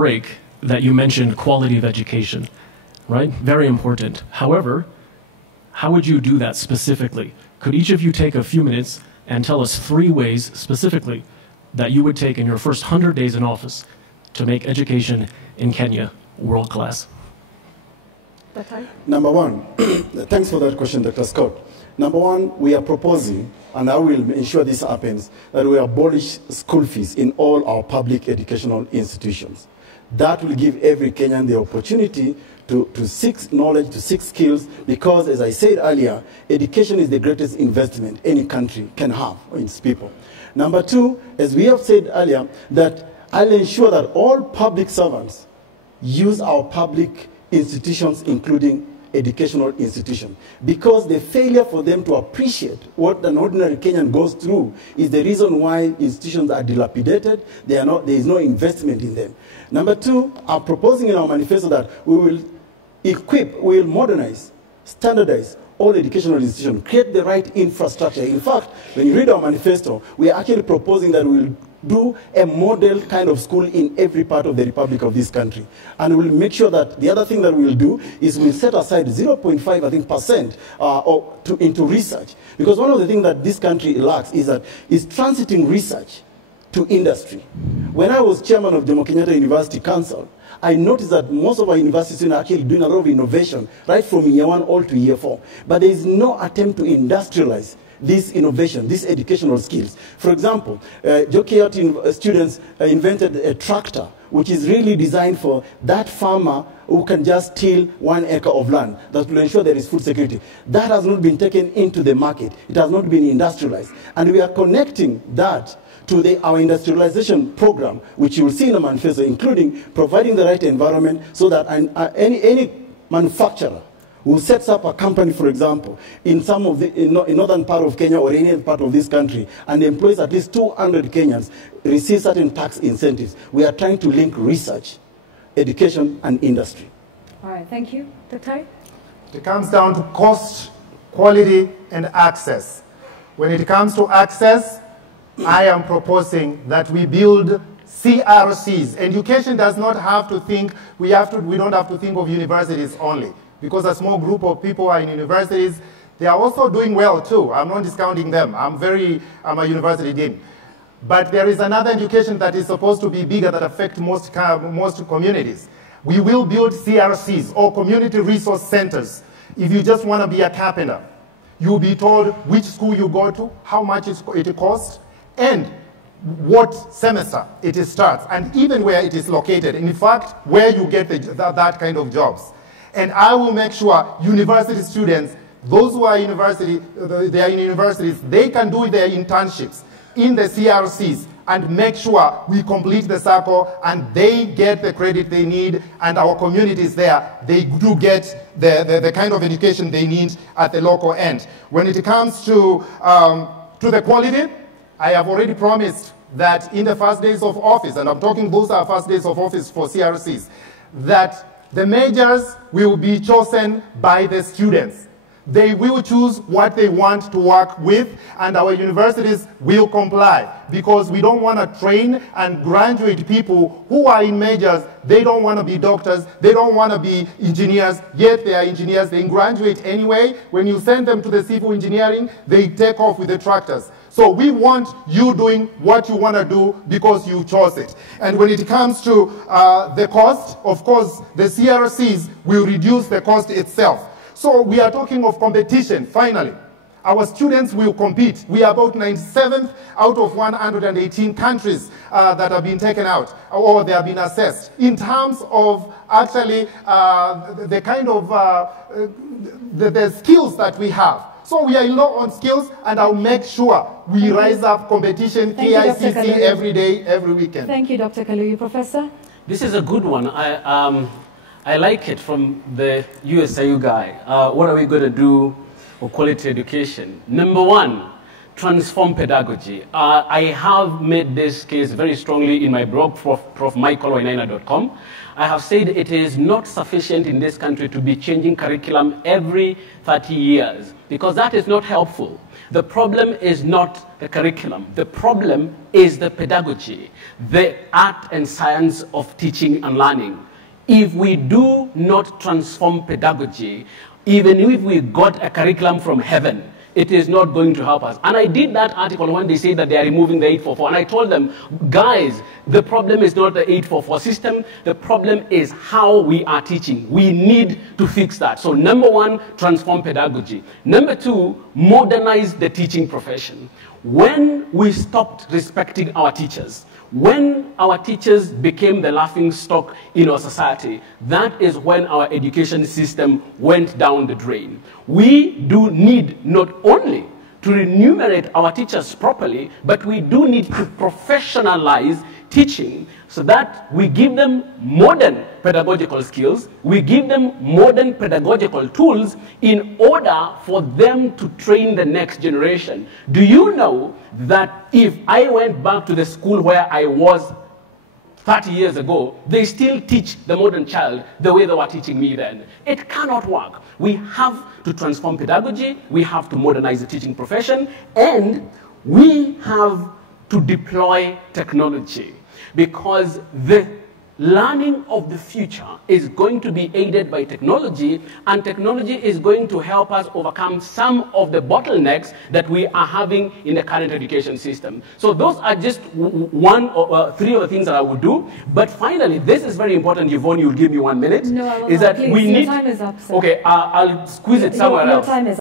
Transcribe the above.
break that you mentioned quality of education, right? Very important. However, how would you do that specifically? Could each of you take a few minutes and tell us 3 ways specifically that you would take in your first 100 days in office to make education in Kenya world class? Number one, thanks for that question, Dr. Scott. Number one, we are proposing, and I will ensure this happens, that we abolish school fees in all our public educational institutions. That will give every Kenyan the opportunity to seek knowledge, to seek skills, because, as I said earlier, education is the greatest investment any country can have in its people. Number two, as we have said earlier, that I'll ensure that all public servants use our public institutions, including educational institutions, because the failure for them to appreciate what an ordinary Kenyan goes through is the reason why institutions are dilapidated. There is no investment in them. Number two, I'm proposing in our manifesto that we will equip, we will modernize, standardize all educational institutions, create the right infrastructure. In fact, when you read our manifesto, we are actually proposing that we will do a model kind of school in every part of the Republic of this country. And we'll make sure that the other thing that we'll do is we'll set aside 0.5% into research. Because one of the things that this country lacks is transiting research to industry. When I was chairman of Jomo Kenyatta University Council, I noticed that most of our universities are actually doing a lot of innovation, right from year 1 all to year 4. But there is no attempt to industrialize this innovation, these educational skills. For example, Jokiat students invented a tractor, which is really designed for that farmer who can just till 1 acre of land, that will ensure there is food security. That has not been taken into the market. It has not been industrialized. And we are connecting that to our industrialization program, which you will see in the manifesto, including providing the right environment so that any manufacturer who sets up a company, for example, in some of in northern part of Kenya or any part of this country, and employs at least 200 Kenyans, receive certain tax incentives. We are trying to link research, education, and industry. All right, thank you. Dr. It comes down to cost, quality, and access. When it comes to access, I am proposing that we build CRCs. Education does not have to think, we don't have to think of universities only, because a small group of people are in universities. They are also doing well too. I'm not discounting them. I'm a university dean. But there is another education that is supposed to be bigger that affects most communities. We will build CRCs, or community resource centers. If you just want to be a carpenter, you'll be told which school you go to, how much it costs, and what semester it starts, and even where it is located. In fact, where you get that kind of jobs. And I will make sure university students, those who are they are in universities, they can do their internships in the CRCs and make sure we complete the circle and they get the credit they need, and our communities there, they do get the kind of education they need at the local end. When it comes to the quality, I have already promised that in the first days of office, and I'm talking those are first days of office for CRCs, that the majors will be chosen by the students. They will choose what they want to work with, and our universities will comply, because we don't want to train and graduate people who are in majors. They don't want to be doctors, they don't want to be engineers, yet they are engineers. They graduate anyway. When you send them to the civil engineering, they take off with the tractors. So we want you doing what you want to do because you chose it. And when it comes to the cost, of course, the CRCs will reduce the cost itself. So we are talking of competition, finally. Our students will compete. We are about 97th out of 118 countries that have been taken out, or they have been assessed. In terms of actually the kind of the skills that we have. So we are low on skills, and I'll make sure we rise up competition, KICC, every day, every weekend. Thank you, Dr. Kaluyu. Professor? This is a good one. I like it from the USIU guy. What are we going to do for quality education? Number one, transform pedagogy. I have made this case very strongly in my blog, profmichaelwainaina.com. I have said it is not sufficient in this country to be changing curriculum every 30 years, because that is not helpful. The problem is not the curriculum. The problem is the pedagogy, the art and science of teaching and learning. If we do not transform pedagogy, even if we got a curriculum from heaven, it is not going to help us. And I did that article when they said that they are removing the 844. And I told them, guys, the problem is not the 844 system. The problem is how we are teaching. We need to fix that. So number one, transform pedagogy. Number two, modernize the teaching profession. When we stopped respecting our teachers, when our teachers became the laughing stock in our society, that is when our education system went down the drain. We do need not only to remunerate our teachers properly, but we do need to professionalize teaching so that we give them modern pedagogical skills, we give them modern pedagogical tools in order for them to train the next generation. Do you know that if I went back to the school where I was 30 years ago, they still teach the modern child the way they were teaching me then? It cannot work. We have to transform pedagogy, we have to modernize the teaching profession, and we have to deploy technology, because the learning of the future is going to be aided by technology, and technology is going to help us overcome some of the bottlenecks that we are having in the current education system. So those are just one or three of the things that I would do. But finally, this is very important, Yvonne, you'll give me 1 minute. No, I will is not, that please. we Your need, time is up, sir. Okay, I'll squeeze it somewhere else. Your time is